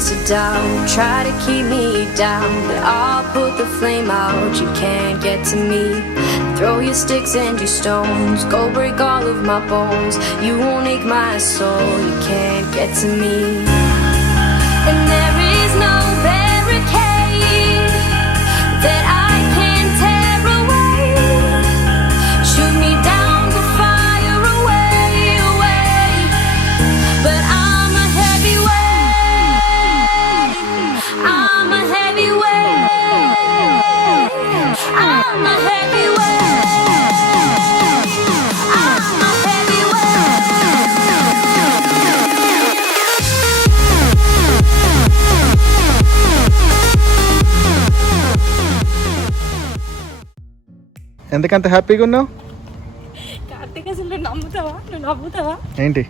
reasons to doubt, try to keep me down, but I'll put the flame out. You can't get to me. Throw your sticks and your stones, go break all of my bones. You won't ache my soul, you can't get to me. And there is no barricade that I can tear away. Shoot me down to fire away, away. But I'm a heavyweight, I'm a heavyweight, I'm a heavyweight, I'm a heavyweight. ఎందుకంత హ్యాపీగా ఉన్నావు? కార్తీక్ అసలు నువ్వు నమ్ముతావా ఏంటి?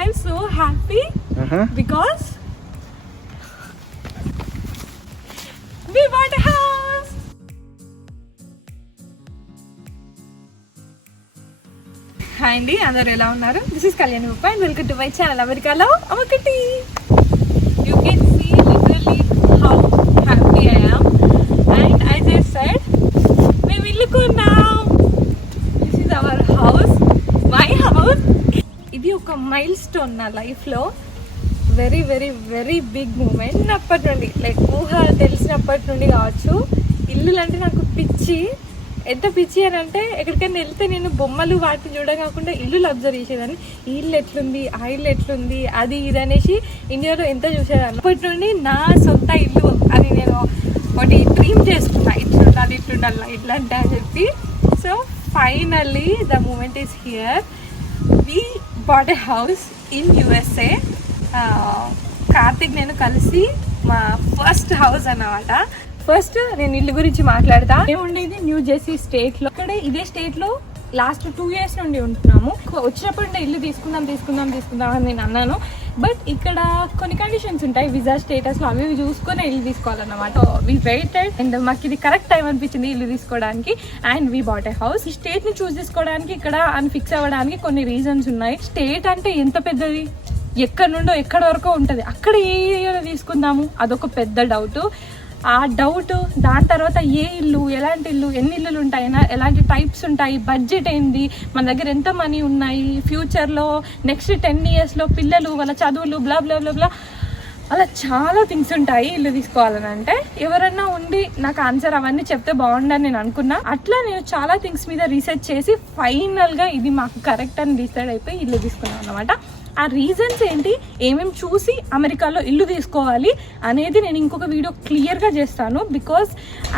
I'm so happy because we bought a house. Hi అండి, అందరు ఎలా ఉన్నారు? This is Kalyani Uppa and welcome to my channel అమెరికాలో అమ్మకటి. You can see literally how happy I am. And I just said మేము ఇల్లు కొన్నాం. This is our house, my house. ఇది ఒక మైల్ స్టోన్ నా లైఫ్లో. Very very very big moment. అప్పటి నుండి లైక్ ఊహ తెలిసినప్పటి నుండి కావచ్చు, ఇల్లులు అంటే నాకు పిచ్చి. ఎంత పిచ్చి అని అంటే ఎక్కడికైనా వెళ్తే నేను బొమ్మలు వాటిని చూడకాకుండా ఇల్లులు అబ్జర్వ్ చేసేదాన్ని. ఈ ఇల్లు ఎట్లుంది, ఆ ఇల్లు ఎట్లుంది, అది ఇది అనేసి ఇండియాలో ఎంత చూసేదాన్ని. అప్పటి నుండి నా సొంత ఇల్లు అని నేను ఒకటి డ్రీమ్ చేసుకున్నా. ఇట్లుండాలి ఇట్లంటే అని చెప్పి. So finally the moment is here. We bought a house in USA. Karthik నేను కలిసి మా ఫస్ట్ హౌస్ అన్నమాట. ఫస్ట్ నేను ఇల్లు గురించి మాట్లాడతా. ఏముండేది న్యూ జెర్సీ స్టేట్లో. ఇక్కడే ఇదే స్టేట్లో లాస్ట్ 2 years నుండి ఉంటున్నాము. వచ్చినప్పుడు ఇల్లు తీసుకుందాం అని నేను అన్నాను. బట్ ఇక్కడ కొన్ని కండిషన్స్ ఉంటాయి వీసా స్టేటస్లో, అవి చూసుకొని ఇల్లు తీసుకోవాలన్నమాట. వి వెయిటెడ్ అండ్ మాకు ఇది కరెక్ట్ టైం అనిపించింది ఇల్లు తీసుకోవడానికి. And we bought a house. ఈ స్టేట్ని చూస్ చేసుకోవడానికి, ఇక్కడ అని ఫిక్స్ అవ్వడానికి కొన్ని రీజన్స్ ఉన్నాయి. స్టేట్ అంటే ఎంత పెద్దది, ఎక్కడి నుండో ఎక్కడి వరకు ఉంటుంది, అక్కడ ఏ ఏరియాలో తీసుకుందాము అదొక పెద్ద డౌట్. ఆ డౌట్, దాని తర్వాత ఏ ఇల్లు, ఎలాంటి ఇల్లు, ఎన్ని ఇల్లులు ఉంటాయి, ఎలాంటి టైప్స్ ఉంటాయి, బడ్జెట్ ఏంది, మన దగ్గర ఎంత మనీ ఉన్నాయి, ఫ్యూచర్లో నెక్స్ట్ 10 yearsలో పిల్లలు వాళ్ళ చదువులు బ్లా బ్లా బ్లా బ్లా, అలా చాలా థింగ్స్ ఉంటాయి ఇల్లు తీసుకోవాలని అంటే. ఎవరన్నా ఉండి నాకు ఆన్సర్ అవన్నీ చెప్తే బాగుండని నేను అనుకున్నా. అట్లా నేను చాలా థింగ్స్ మీద రీసెర్చ్ చేసి ఫైనల్గా ఇది మాకు కరెక్ట్ అని డిసైడ్ అయిపోయి ఇల్లు తీసుకున్నాను అనమాట. ఆ రీజన్స్ ఏంటి, ఏమేమి చూసి అమెరికాలో ఇల్లు తీసుకోవాలి అనేది నేను ఇంకొక వీడియో క్లియర్గా చేస్తాను. బికాస్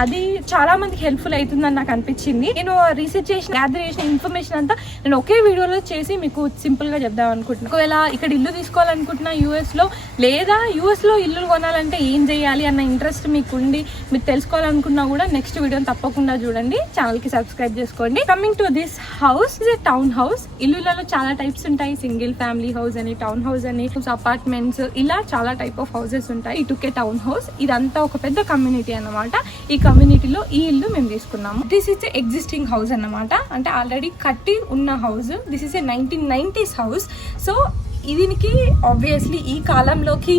అది చాలా మందికి హెల్ప్ఫుల్ అవుతుందని నాకు అనిపించింది. నేను రీసెర్చ్ చేసిన గ్యాదర్ చేసిన ఇన్ఫర్మేషన్ అంతా నేను ఒకే వీడియోలో చేసి మీకు సింపుల్గా చెప్దాం అనుకుంటున్నాను. ఒకవేళ ఇక్కడ ఇల్లు తీసుకోవాలనుకుంటున్నా యూఎస్లో, లేదా యూఎస్లో ఇల్లు కొనాలంటే ఏం చేయాలి అన్న ఇంట్రెస్ట్ మీకు ఉండి మీరు తెలుసుకోవాలనుకున్నా కూడా నెక్స్ట్ వీడియోని తప్పకుండా చూడండి. ఛానల్కి సబ్స్క్రైబ్ చేసుకోండి. Coming to this house, is a town house. ఇల్లులలో చాలా టైప్స్ ఉంటాయి. సింగిల్ ఫ్యామిలీ హౌస్ అని, టౌన్ హౌస్ అని, అపార్ట్మెంట్స్, ఇలా చాలా టైప్ ఆఫ్ హౌసెస్ ఉంటాయి. ఇటుకే టౌన్ హౌస్. ఇదంతా ఒక పెద్ద కమ్యూనిటీ అన్నమాట. ఈ కమ్యూనిటీలో ఈ ఇల్లు మేము తీసుకున్నాము. దిస్ ఇస్ ఎగ్జిస్టింగ్ హౌస్ అన్నమాట, అంటే ఆల్రెడీ కట్టి ఉన్న house. This is 1990s house. So దీనికి ఆబ్వియస్లీ ఈ కాలంలోకి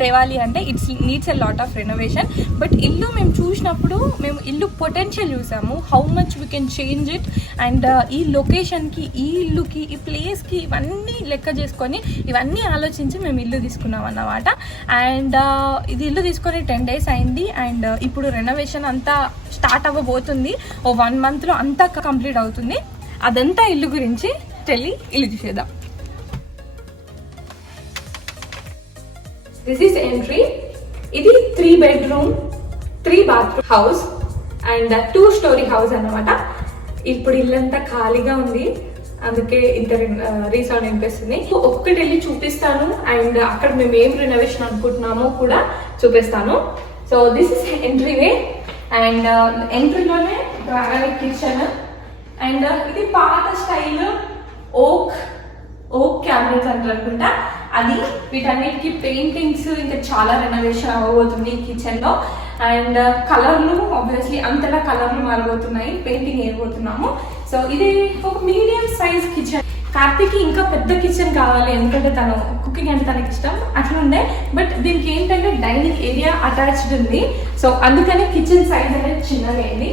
తేవాలి అంటే it's needs a lot of renovation. But ఇల్లు మేము చూసినప్పుడు మేము ఇల్లు పొటెన్షియల్ చూసాము, how much we can change it. And ఈ లొకేషన్కి, ఈ ఇల్లుకి, ఈ ప్లేస్కి ఇవన్నీ లెక్క చేసుకొని ఇవన్నీ ఆలోచించి మేము ఇల్లు తీసుకున్నాం అన్నమాట. అండ్ ఇది ఇల్లు తీసుకొని 10 days అయింది. అండ్ ఇప్పుడు రెనోవేషన్ అంతా స్టార్ట్ అవ్వబోతుంది. ఓ 1 monthలో అంతా కంప్లీట్ అవుతుంది. అదంతా ఇల్లు గురించి తెలియ ఇల్లు చూసేద్దాం. This is entry. ఇది 3 bedroom 3 bathroom house and 2 story house అన్నమాట. ఇప్పుడు ఇల్లంతా ఖాళీగా ఉంది, అందుకే ఇంత రీసౌండ్ అనిపిస్తుంది. ఒక్కటి వెళ్ళి చూపిస్తాను అండ్ అక్కడ మేము ఏం రెనోవేషన్ అనుకుంటున్నామో కూడా చూపిస్తాను. So this is entry way. And ఎంట్రీలోనే గ్రానైట్ కిచెన్. అండ్ ఇది పాత స్టైల్ ఓక్ క్యాబినెట్స్ అంటారు అనుకుంటా. అది వీటన్నిటికి పెయింటింగ్స్ ఇంకా చాలా రెనోవేషన్ అవ్వబోతుంది కిచెన్ లో. అండ్ కలర్లు ఆబ్వియస్లీ అంతటా కలర్లు మారబోతున్నాయి, పెయింటింగ్ వేయబోతున్నాము. సో ఇది ఒక మీడియం సైజ్ కిచెన్. కార్తీక్ ఇంకా పెద్ద కిచెన్ కావాలి, ఎందుకంటే తను కుకింగ్ అంటే తనకి ఇష్టం అట్లుండే. బట్ దీనికి ఏంటంటే డైనింగ్ ఏరియా అటాచ్డ్ ఉంది, సో అందుకని కిచెన్ సైజ్ అనేది చిన్నగా అయింది.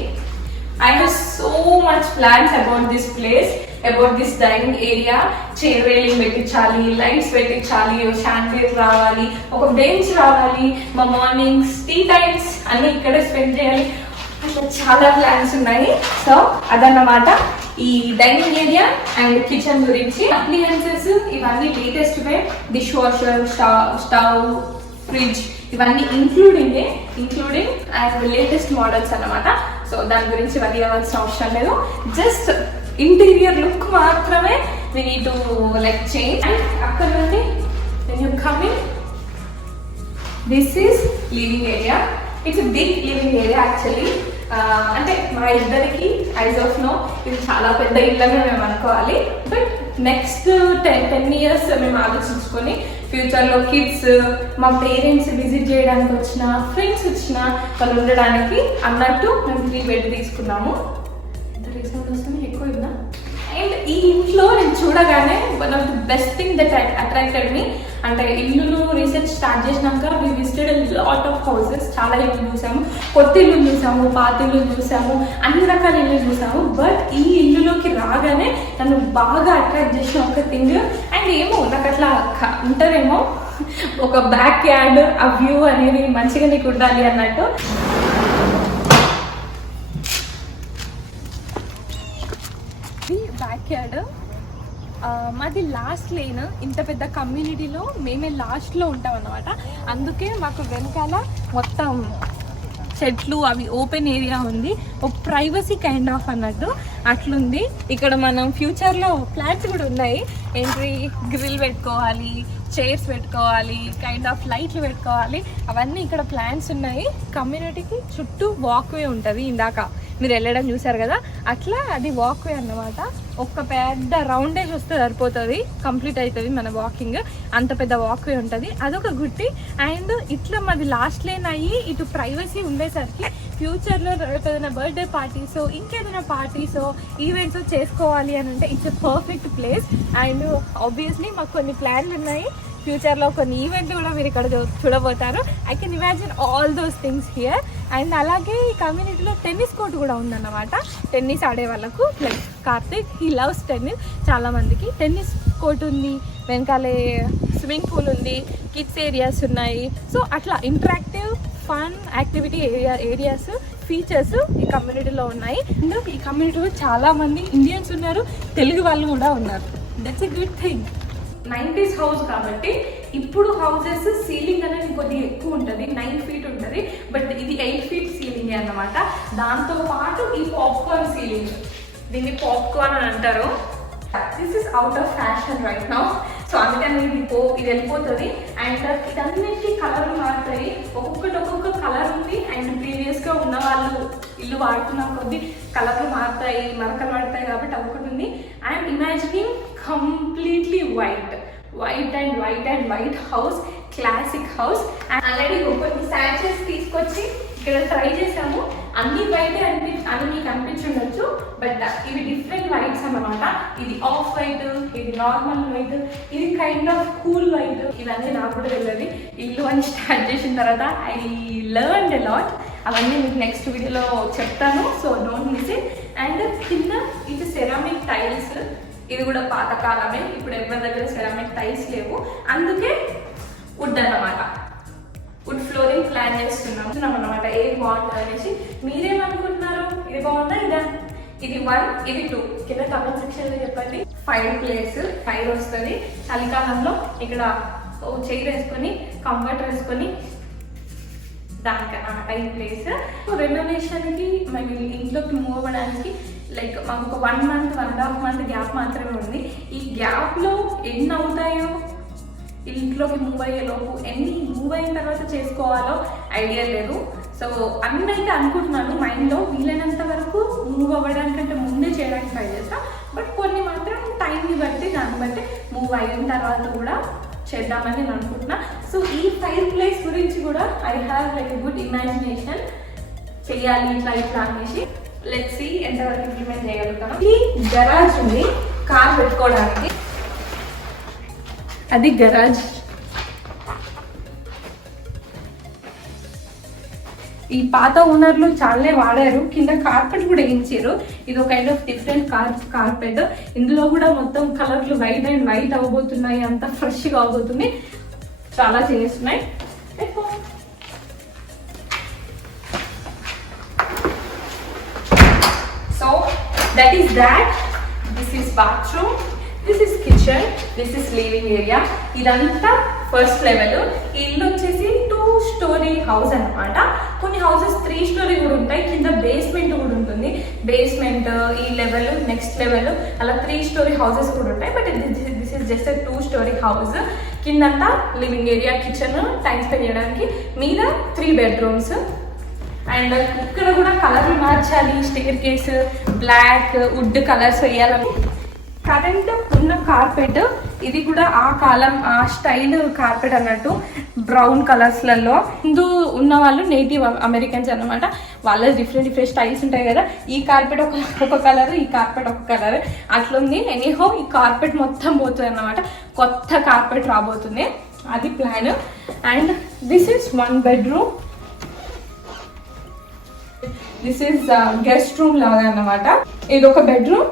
I have so much plans about this place, about this dining area. Chair railing పెట్టించాలి, లైట్స్ పెట్టించాలి, షాండిల్స్ రావాలి, ఒక బెంచ్ రావాలి, మా మార్నింగ్స్ టీ టైమ్స్ అన్ని ఇక్కడే స్పెండ్ చేయాలి, అట్లా చాలా ప్లాన్స్ ఉన్నాయి. సో అదన్నమాట ఈ డైనింగ్ ఏరియా అండ్ కిచెన్ గురించి. అప్లియన్సెస్ ఇవన్నీ లేటెస్ట్ వే, డిష్ వాషర్, స్టవ్, ఫ్రిడ్జ్ ఇవన్నీ ఇంక్లూడింగ్ అండ్ లేటెస్ట్ మోడల్స్ అన్నమాట. సో దాని గురించి వరి అవ్వాల్సిన అవసరం లేదు, జస్ట్ ఇంటీరియర్ లుక్ మాత్రమే we need to like change. And అక్కడ నుండి when you come in, this is living area. It's a big living area actually. అంటే మా ఇద్దరికి యాజ్ ఆఫ్ నో ఇది చాలా పెద్ద ఇల్లని మేము అనుకోవాలి. బట్ నెక్స్ట్ 10 years మేము ఆలోచించుకొని ఫ్యూచర్లో కిడ్స్, మా పేరెంట్స్ విజిట్ చేయడానికి వచ్చిన, ఫ్రెండ్స్ వచ్చిన వాళ్ళు ఉండడానికి అన్నట్టు మేము 3 bed తీసుకున్నాము. ఎంత రీజనబుల్ వస్తుంది, ఎక్కువ ఇవ్వనా? అండ్ ఈ ఇంట్లో నేను చూడగానే one of the best thing that attracted మీ, అంటే ఇల్లు రీసెర్చ్ స్టార్ట్ చేసినాక we visited lot of houses, చాలా ఇల్లు చూసాము, కొత్త ఇల్లు చూసాము, పాత ఇల్లు చూసాము, అన్ని రకాల ఇల్లు చూసాము. బట్ ఈ ఇల్లులోకి రాగానే నన్ను బాగా అట్రాక్ట్ చేసిన ఒక థింగ్, అండ్ ఏమో నాకు అట్లా ఉంటారేమో ఒక బ్యాక్ యార్డ్, ఆ వ్యూ అనేది మంచిగా నీకు ఉండాలి అన్నట్టు. బ్యాక్ యార్డ్ మాది లాస్ట్ లేన్, ఇంత పెద్ద కమ్యూనిటీలో మేమే లాస్ట్లో ఉంటాం అన్నమాట. అందుకే మాకు వెనకాల మొత్తం చెట్లు, అవి ఓపెన్ ఏరియా ఉంది, ఒక ప్రైవసీ కైండ్ ఆఫ్ అన్నట్టు అట్లుంది. ఇక్కడ మనం ఫ్యూచర్లో ప్లాన్స్ కూడా ఉన్నాయి, ఏంటి గ్రిల్ పెట్టుకోవాలి, చైర్స్ పెట్టుకోవాలి, కైండ్ ఆఫ్ లైట్లు పెట్టుకోవాలి, అవన్నీ ఇక్కడ ప్లాన్స్ ఉన్నాయి. కమ్యూనిటీకి చుట్టూ వాక్వే ఉంటుంది, ఇందాక మీరు వెళ్ళడం చూసారు కదా, అట్లా అది వాక్వే అన్నమాట. ఒక్క పెద్ద రౌండేజ్ వస్తే సరిపోతుంది, కంప్లీట్ అవుతుంది మన వాకింగ్, అంత పెద్ద వాక్వే ఉంటుంది, అదొక గుట్టి. అండ్ ఇట్లా మాది లాస్ట్ లేన్ అయ్యి ఇటు ప్రైవసీ ఉండేసరికి ఫ్యూచర్లో ఏదైనా బర్త్డే పార్టీసో, ఇంకేదైనా పార్టీసో, ఈవెంట్స్ చేసుకోవాలి అని అంటే it's a perfect place. And obviously మాకు కొన్ని ప్లాన్లు ఉన్నాయి, ఫ్యూచర్లో కొన్ని ఈవెంట్లు కూడా మీరు ఇక్కడ చూడబోతారు. I can imagine all those things here. And అలాగే ఈ కమ్యూనిటీలో టెన్నిస్ కోర్ట్ కూడా ఉందన్నమాట, టెన్నిస్ ఆడే వాళ్ళకు. Like Karthik he loves tennis, చాలామందికి టెన్నిస్ కోర్ట్ ఉంది, వెనకాలే స్విమ్మింగ్ పూల్ ఉంది, కిడ్స్ ఏరియాస్ ఉన్నాయి. సో అట్లా interactive fun activity areas features ఈ కమ్యూనిటీలో ఉన్నాయి. అండ్ ఈ కమ్యూనిటీలో చాలామంది ఇండియన్స్ ఉన్నారు, తెలుగు వాళ్ళు కూడా ఉన్నారు. That's a good thing. 90s house కాబట్టి ఇప్పుడు హౌసెస్ సీలింగ్ అనేది కొద్దిగా ఎక్కువ ఉంటుంది, 9 feet ఉంటుంది, బట్ ఇది 8 feet సీలింగ్ అన్నమాట. దాంతో పాటు ఈ పాప్కార్న్ సీలింగ్, దీన్ని పాప్కార్న్ అని అంటారు. This is out of fashion right now, so అందుకని ఇది వెళ్ళిపోతుంది. అండ్ ఇదన్నిటికీ కలర్లు మారుతాయి, ఒక్కొక్క కలర్ ఉంది. అండ్ ప్రీవియస్గా ఉన్న వాళ్ళు ఇల్లు వాడుతున్న కొద్ది కలర్లు మారుతాయి, మరకలు పడతాయి, కాబట్టి ఒకటి ఉంది. I'm imagining completely white house, classic house. Already కొన్ని శాంచెస్ తీసుకొచ్చి ఇక్కడ ట్రై చేసాము, అన్ని వైటే అని మీకు అనిపించుండొచ్చు, బట్ ఇవి డిఫరెంట్ వైట్స్ అన్నమాట. ఇది ఆఫ్ వైట్, ఇది నార్మల్ వైట్, ఇది కైండ్ ఆఫ్ కూల్ వైట్. ఇవన్నీ నాకు కూడా తెలియదు, ఇల్లు అని స్టార్ట్ చేసిన తర్వాత ఐ లెర్న్డ్ ఎ లాట్. అవన్నీ మీకు నెక్స్ట్ వీడియోలో చెప్తాను, so don't miss it. And కింద ఇది సెరామిక్ టైల్స్, ఇది కూడా పాతకాలమే, ఇప్పుడు ఎవరి దగ్గర సెరామిక్ టైల్స్ లేవు, అందుకే వుడ్ అన్నమాట. వుడ్ ఫ్లోరింగ్ ప్లాన్ చేస్తున్నాం అన్నమాట, ఏది బాగుంటుంది అనేసి. మీరేమనుకుంటున్నారు, ఇది బాగుందా ఇదా? ఇది 1, ఇది 2 కింద కమెంట్ సెక్షన్లో చెప్పండి. 5 plates 5 వస్తుంది. చలికాలంలో ఇక్కడ చైర్ వేసుకొని, కంఫర్ట్ వేసుకొని, దానికి 5 plates. రెనోవేషన్కి మేము ఇంట్లోకి మూవ్ అవ్వడానికి లైక్ మాకు ఒక 1 month 1.5 month గ్యాప్ మాత్రమే ఉంది. ఈ గ్యాప్లో ఎన్ని అవుతాయో, ఇంట్లోకి మూవ్ అయ్యేలోపు ఎన్ని మూవ్ అయిన తర్వాత చేసుకోవాలో ఐడియా లేదు. సో అన్నీ అయితే అనుకుంటున్నాను మైండ్లో, వీలైనంత వరకు మూవ్ అవ్వడానికంటే ముందే చేయడానికి ట్రై చేస్తాను. బట్ కొన్ని మాత్రం టైంని బట్టి, దాన్ని బట్టి మూవ్ అయిన తర్వాత కూడా చేద్దామని నేను అనుకుంటున్నా. సో ఈ 5 plates గురించి కూడా I have like good imagination, చెయ్యాలి ఇట్లా అనేసి. లెట్స్ సీ ఎంతవరకు ఇంప్లిమెంట్ చేయగలుగుతాను. ఈ గరాజ్ ఉంది, కార్ పెట్టుకోవడానికి. అది గరాజ్. ఈ పాత ఓనర్లు చాలానే వాడారు. కింద కార్పెట్ కూడా వేయించారు. ఇది ఒక కైండ్ ఆఫ్ డిఫరెంట్ కార్పెట్. ఇందులో కూడా మొత్తం కలర్లు వైట్ అండ్ వైట్ అవబోతున్నాయి. అంతా ఫ్రెష్గా అవబోతుంది. చాలా చేంజెస్ ఉన్నాయి. So that is that. This is bathroom, this is kitchen, this is living area. ఇదంతా ఫస్ట్ లెవెల్. ఈ ఇల్లు వచ్చేసి 2 స్టోరీ హౌస్ అన్నమాట. కొన్ని హౌసెస్ 3 స్టోరీ కూడా ఉంటాయి. కింద బేస్మెంట్ కూడా ఉంటుంది. బేస్మెంట్, ఈ లెవెల్, నెక్స్ట్ లెవెల్, అలా 3 స్టోరీ హౌసెస్ కూడా ఉంటాయి. But this is just 2 story house. కిందంతా living area, kitchen, time spend చేయడానికి. మీద 3 బెడ్రూమ్స్. అండ్ ఇక్కడ కూడా కలర్లు మార్చాలి. Staircase black, wood colours వేయాలని. కరెంట్ ఉన్న కార్పెట్ ఇది కూడా ఆ కాలం ఆ స్టైల్ కార్పెట్ అన్నట్టు, బ్రౌన్ కలర్స్లలో. ముందు ఉన్న వాళ్ళు నేటివ్ అమెరికన్స్ అన్నమాట. వాళ్ళ డిఫరెంట్ స్టైల్స్ ఉంటాయి కదా. ఈ కార్పెట్ ఒక కలర్, ఈ కార్పెట్ ఒక కలర్ అట్లుంది. ఎనీహో ఈ కార్పెట్ మొత్తం పోతుంది అన్నమాట. కొత్త కార్పెట్ రాబోతుంది. అది plan. And this is 1 bedroom. This is guest room లాగా అన్నమాట. ఇది ఒక బెడ్రూమ్.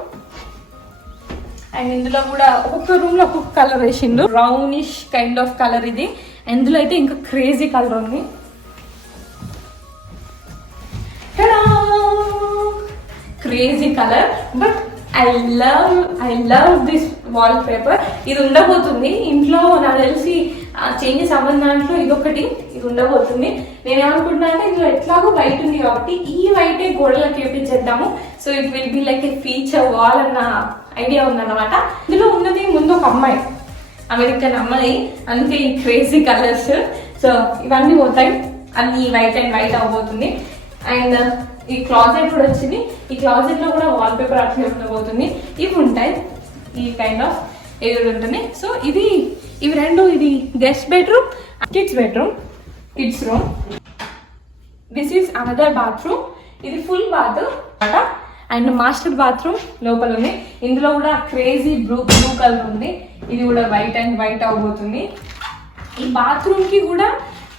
అండ్ ఇందులో కూడా ఒక్కొక్క రూమ్ లో ఒక్కొక్క కలర్ వేసిండు. బ్రౌనిష్ కైండ్ ఆఫ్ కలర్ ఇది. ఇందులో అయితే ఇంకా క్రేజీ కలర్ ఉంది. Crazy colour. But I love this wall paper. ఇది ఉండబోతుంది ఇంట్లో. నాకు తెలిసి చేంజెస్ అవ్వని దాంట్లో ఇది ఉండబోతుంది. నేనేమనుకుంటున్నా అంటే ఇందులో ఎట్లాగో వైట్ ఉంది కాబట్టి ఈ వైటే గోడలకు వేపించేద్దాము. So it will be like a feature wall అన్న ఐడియా ఉందన్నమాట. ఇందులో ఉన్నది ముందు ఒక అమ్మాయి, అమెరికన్ అమ్మాయి. అందుకే ఈ క్రేజీ కలర్స్. సో ఇవన్నీ పోతాయి. అన్ని వైట్ అండ్ వైట్ అవబోతుంది. అండ్ ఈ క్లాజెట్ కూడా వచ్చింది. ఈ క్లాజెట్ లో కూడా వాల్ పేపర్ అట్లే ఉండబోతుంది. ఇవి ఉంటాయి. ఈ కైండ్ ఆఫ్ ఏదో ఉంటుంది. సో ఇవి రెండు. ఇది guest bedroom, kids room. This is another bathroom. ఇది ఫుల్ బాత్ అన్నమాట. అండ్ మాస్టర్ బాత్రూమ్ లోపల ఉంది. ఇందులో కూడా క్రేజీ బ్లూ కలర్ ఉంది. ఇది కూడా వైట్ అండ్ వైట్ అవబోతుంది. ఈ బాత్రూమ్ కి కూడా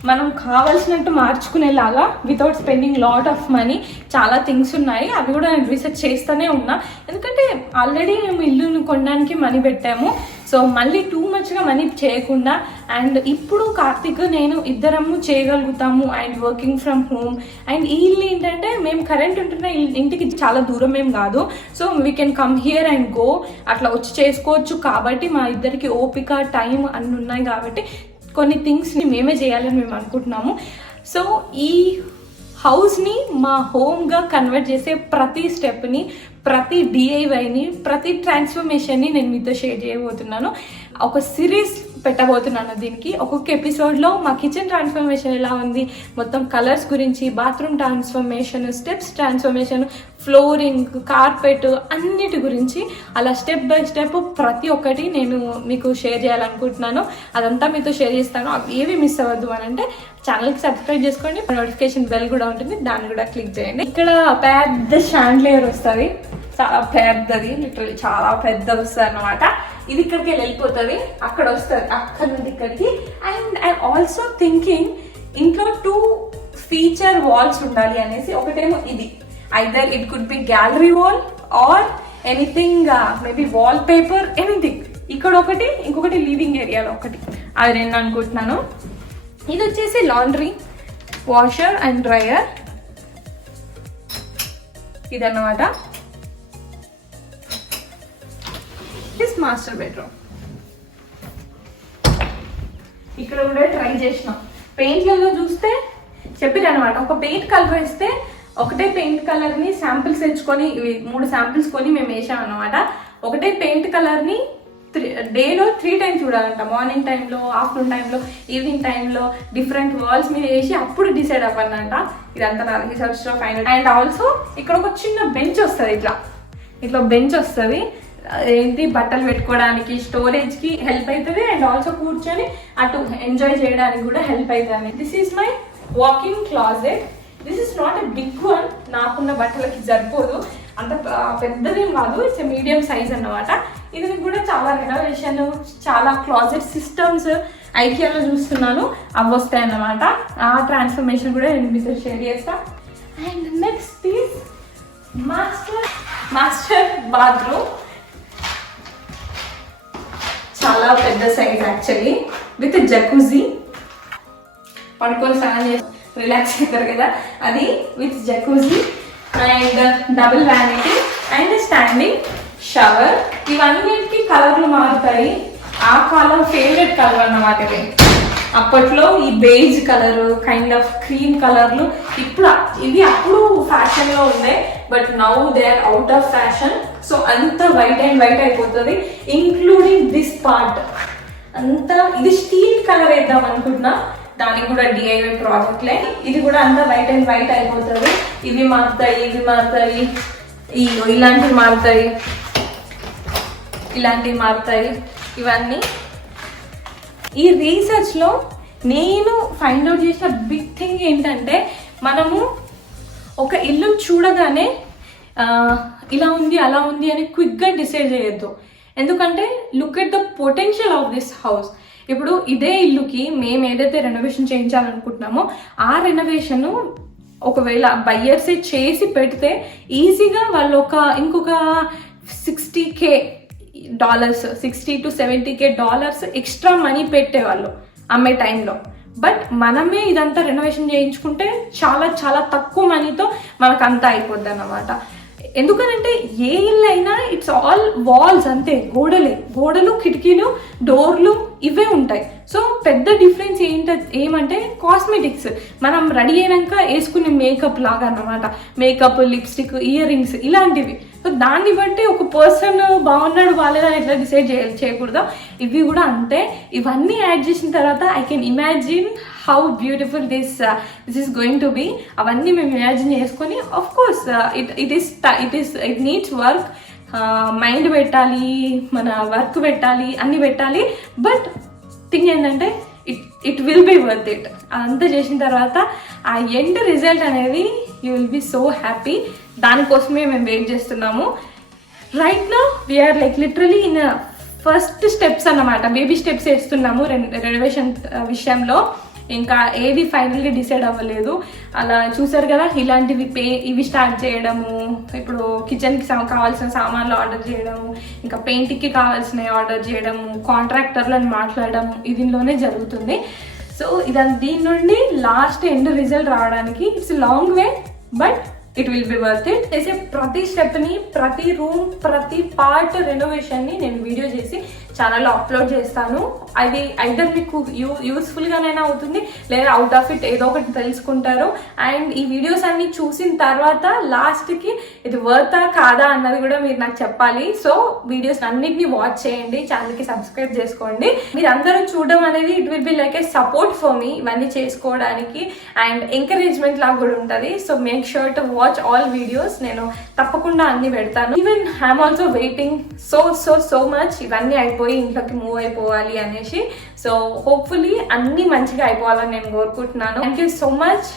మనం కావాల్సినట్టు మార్చుకునేలాగా without spending lot of money చాలా థింగ్స్ ఉన్నాయి. అవి కూడా నేను రీసెర్చ్ చేస్తూనే ఉన్నా. ఎందుకంటే ఆల్రెడీ మేము ఇల్లుని కొనడానికి మనీ పెట్టాము. సో మళ్ళీ టూ మచ్గా మనీ చేయకుండా, అండ్ ఇప్పుడు కార్తిక్ నేను ఇద్దరము చేయగలుగుతాము and working from home. And ఈ ఇల్లు ఏంటంటే మేము కరెంట్ ఉంటున్న ఇంటికి చాలా దూరం ఏం కాదు. So we can come here and go, అట్లా వచ్చి చేసుకోవచ్చు. కాబట్టి మా ఇద్దరికి ఓపిక, టైం అన్నీ ఉన్నాయి కాబట్టి కొన్ని థింగ్స్ని మేమే చేయాలని మేము అనుకుంటున్నాము. సో ఈ హౌస్ని మా హోమ్గా కన్వర్ట్ చేసే ప్రతి స్టెప్ని, ప్రతి డిఐవైని, ప్రతి ట్రాన్స్ఫర్మేషన్ని నేను మీతో షేర్ చేయబోతున్నాను. ఒక సిరీస్ పెట్టబోతున్నాను దీనికి. ఒక్కొక్క ఎపిసోడ్లో మా కిచెన్ ట్రాన్స్ఫర్మేషన్ ఎలా ఉంది, మొత్తం కలర్స్ గురించి, bathroom transformation, steps transformation, flooring, carpet అన్నిటి గురించి అలా స్టెప్ బై స్టెప్ ప్రతి ఒక్కటి నేను మీకు షేర్ చేయాలనుకుంటున్నాను. అదంతా మీతో షేర్ చేస్తాను. అవి ఏవి మిస్ అవ్వద్దు అని అంటే ఛానల్కి సబ్స్క్రైబ్ చేసుకోండి. నోటిఫికేషన్ బెల్ కూడా ఉంటుంది, దాన్ని కూడా క్లిక్ చేయండి. ఇక్కడ పెద్ద షాండ్లియర్ వస్తుంది, చాలా పెద్దది, లిటరల్లీ చాలా పెద్దది వస్తుంది అన్నమాట. ఇది ఇక్కడికి వెళ్ళిపోతుంది, అక్కడ వస్తుంది, అక్కడ నుండి ఇక్కడికి. అండ్ ఐ ఆల్సో థింకింగ్ ఇంట్లో 2 ఫీచర్ వాల్స్ ఉండాలి అనేసి. ఒకటేమో ఇది, either it could be gallery wall or anything, maybe wall paper, anything. ఇక్కడ ఒకటి, ఇంకొకటి లివింగ్ ఏరియాలో ఒకటి. అది నేను అనుకుంటున్నాను. ఇది వచ్చేసి లాండ్రీ, వాషర్ అండ్ డ్రయర్ ఇదన్నమాట. This master bedroom. ఇక్కడ కూడా ట్రై చేసినాం. పెయింట్లలో చూస్తే చెప్పిరనమాట, ఒక పెయింట్ కలర్ వేస్తే ఒకటే పెయింట్ కలర్ని శాంపిల్స్ తెచ్చుకొని, 3 శాంపిల్స్ కొని మేము వేసాం అనమాట. ఒకటే పెయింట్ కలర్ని డేలో 3 టైమ్స్ చూడాలంట. మార్నింగ్ టైంలో, ఆఫ్టర్నూన్ టైంలో, ఈవినింగ్ టైంలో డిఫరెంట్ వాల్స్ మీద వేసి అప్పుడు డిసైడ్ అవ్వాలంట. ఇదంతా నా రీసెర్చ్లో ఫైనల్. అండ్ ఆల్సో ఇక్కడ ఒక చిన్న బెంచ్ వస్తుంది, ఇట్లా బెంచ్ వస్తుంది. ఏంటి, బట్టలు పెట్టుకోవడానికి, స్టోరేజ్కి హెల్ప్ అవుతుంది. అండ్ ఆల్సో కూర్చొని అటు ఎంజాయ్ చేయడానికి కూడా హెల్ప్ అవుతుంది. This is my walking closet. This is not a big one, నాకున్న బట్టలకి సరిపోదు. అంత పెద్దదేం కాదు, ఇట్స్ మీడియం సైజ్ అన్నమాట. ఇది కూడా చాలా రెనోవేషన్, చాలా క్లాజెట్ సిస్టమ్స్ ఐకియాలో చూస్తున్నాను, అవి వస్తాయి అన్నమాట. ఆ ట్రాన్స్ఫర్మేషన్ కూడా నేను మీతో షేర్ చేస్తాను. And next is master bathroom. చాలా పెద్ద సైజ్ యాక్చువల్లీ, విత్ జకూజీ. పడుకొని స్నానం చేసి రిలాక్స్ అవుతారు కదా, అది with jacuzzi and double vanity and standing shower. ఇవన్నిటికీ కలర్లు మారుతాయి. ఆ కాలం ఫేవరెట్ కలర్ అన్నమాట ఇది. అప్పట్లో ఈ beige colour, kind of cream కలర్లు ఇవి అప్పుడు ఫ్యాషన్లో ఉండే, but now they are out of fashion. So అంత వైట్ అండ్ వైట్ అయిపోతుంది, ఇంక్లూడింగ్ దిస్ పార్ట్ అంతా. ఇది స్టీల్ కలర్ వేద్దాం అనుకుంటున్నా, దానికి కూడా డిఐవై ప్రాజెక్ట్లే. ఇది కూడా అంతా వైట్ అండ్ వైట్ అయిపోతుంది. ఇవి మారుతాయి, ఇలాంటివి మారుతాయి, ఇవన్నీ. ఈ రీసెర్చ్లో నేను ఫైండ్ అవుట్ చేసిన బిగ్ థింగ్ ఏంటంటే, మనము ఒక ఇల్లు చూడగానే ఇలా ఉంది అలా ఉంది అని క్విక్గా డిసైడ్ చేయొద్దు. ఎందుకంటే look at the potential of this house. ఇప్పుడు ఇదే ఇల్లుకి మేము ఏదైతే రెనోవేషన్ చేయించాలనుకుంటున్నామో ఆ రెనోవేషన్ ఒకవేళ బయ్యర్సే చేసి పెడితే ఈజీగా వాళ్ళు ఇంకొక $60K, $60 to $70K extra money పెట్టేవాళ్ళు అమ్మే టైంలో. బట్ మనమే ఇదంతా రెనోవేషన్ చేయించుకుంటే చాలా చాలా తక్కువ మనీతో మనకు అంతా అయిపోద్ది అన్నమాట. ఎందుకనంటే ఏ ఇల్లు అయినా ఇట్స్ ఆల్ వాల్స్, అంతే, గోడలు కిటికీలు డోర్లు ఇవే ఉంటాయి. సో పెద్ద డిఫరెన్స్ ఏమంటే కాస్మెటిక్స్, మనం రెడీ అయినాక వేసుకునే మేకప్ లాగా అన్నమాట. మేకప్, లిప్స్టిక్, ఇయర్ రింగ్స్ ఇలాంటివి. సో దాన్ని బట్టి ఒక పర్సన్ బాగున్నాడు బాగాలేదని ఎట్లా డిసైడ్ చేయకూడదు. ఇవి కూడా అంతే. ఇవన్నీ యాడ్ చేసిన తర్వాత I can imagine how beautiful this is going to be. అవన్నీ మేము ఇమాజిన్ చేసుకొని, of course it needs work. Mind పెట్టాలి, మన వర్క్ పెట్టాలి, అన్ని పెట్టాలి. బట్ థింగ్ ఏంటంటే it will be worth it. అదంతా చేసిన తర్వాత ఆ ఎండ్ రిజల్ట్ అనేది you will be so happy. దానికోసమే మేము వెయిట్ చేస్తున్నాము. Right now we're literally in first steps అన్నమాట, బేబీ స్టెప్స్ వేస్తున్నాము రెనోవేషన్ విషయంలో. ఇంకా ఏది ఫైనల్గా డిసైడ్ అవ్వలేదు. అలా చూసారు కదా, ఇవి స్టార్ట్ చేయడము, ఇప్పుడు కిచెన్కి కావాల్సిన సామాన్లు ఆర్డర్ చేయడము, ఇంకా పెయింటింగ్కి కావాల్సినవి ఆర్డర్ చేయడము, కాంట్రాక్టర్లను మాట్లాడడము, దీనిలోనే జరుగుతుంది. సో దీని నుండి లాస్ట్ ఎండ్ రిజల్ట్ రావడానికి it's long way, but it will B worth it. చేసే ప్రతి స్టెప్ని, ప్రతి రూమ్, ప్రతి పార్ట్ రెనోవేషన్ని నేను వీడియో చేసి ఛానల్లో అప్లోడ్ చేస్తాను. అది ఐదర్ మీకు యూస్ఫుల్గానైనా అవుతుంది, లేదా అవుట్ ఆఫ్ ఇట్ ఏదో ఒకటి తెలుసుకుంటారు. అండ్ ఈ వీడియోస్ అన్ని చూసిన తర్వాత లాస్ట్కి ఇది వర్తా కాదా అన్నది కూడా మీరు నాకు చెప్పాలి. సో వీడియోస్ అన్నిటిని వాచ్ చేయండి, ఛానల్కి సబ్స్క్రైబ్ చేసుకోండి. మీరు అందరూ చూడడం అనేది it will be like A support for me, ఇవన్నీ చేసుకోవడానికి అండ్ ఎంకరేజ్మెంట్ లాగా కూడా ఉంటుంది. So make sure to watch all videos. నేను తప్పకుండా అన్ని పెడతాను. Even I'm also waiting so much ఇవన్నీ అయిపోయి ఇంట్లోకి మూవ్ అయిపోవాలి అనేసి. సో హోప్ఫుల్లీ అన్ని మంచిగా అయిపోవాలని నేను కోరుకుంటున్నాను. థ్యాంక్ యూ సో మచ్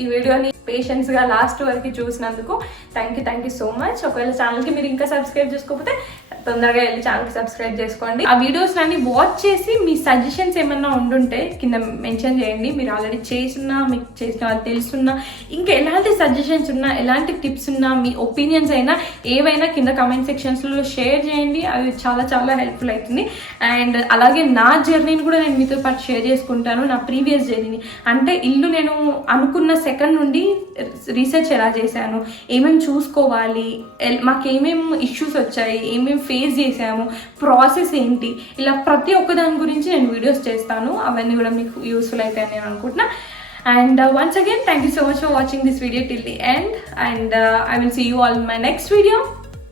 ఈ వీడియోని పేషెన్స్గా లాస్ట్ వరకు చూసినందుకు. Thank you so much. ఒకవేళ ఛానల్కి మీరు ఇంకా సబ్స్క్రైబ్ చేసుకోకపోతే తొందరగా వెళ్ళి ఛానల్కి సబ్స్క్రైబ్ చేసుకోండి. ఆ వీడియోస్ అన్ని వాచ్ చేసి మీ సజెషన్స్ ఏమన్నా ఉండుంటే కింద మెన్షన్ చేయండి. మీరు ఆల్రెడీ చేస్తున్నా, మీకు చేసిన వాళ్ళు తెలుసున్నా, ఇంకా ఎలాంటి సజెషన్స్ ఉన్నా, ఎలాంటి టిప్స్ ఉన్నా, మీ ఒపీనియన్స్ అయినా ఏవైనా కింద కమెంట్ సెక్షన్స్లో షేర్ చేయండి. అది చాలా చాలా హెల్ప్ఫుల్ అవుతుంది. అండ్ అలాగే నా జర్నీని కూడా నేను మీతో పాటు షేర్ చేసుకుంటాను, నా ప్రీవియస్ జర్నీని. అంటే ఇల్లు నేను అనుకున్న సెకండ్ నుండి రీసెర్చ్ ఎలా చేశాను, ఏమేమి చూసుకోవాలి, మాకేమేమి ఇష్యూస్ వచ్చాయి, ఏమేమి ఫేస్ చేసాము, ప్రాసెస్ ఏంటి, ఇలా ప్రతి ఒక్క దాని గురించి నేను వీడియోస్ చేస్తాను. అవన్నీ కూడా మీకు యూస్ఫుల్ అవుతాయని నేను అనుకుంటున్నా. And once again, thank you so much for watching this video till the end. And I will see you all in my next video,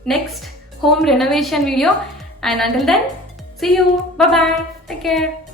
next home renovation video. And until then, see you. Bye bye. Take care.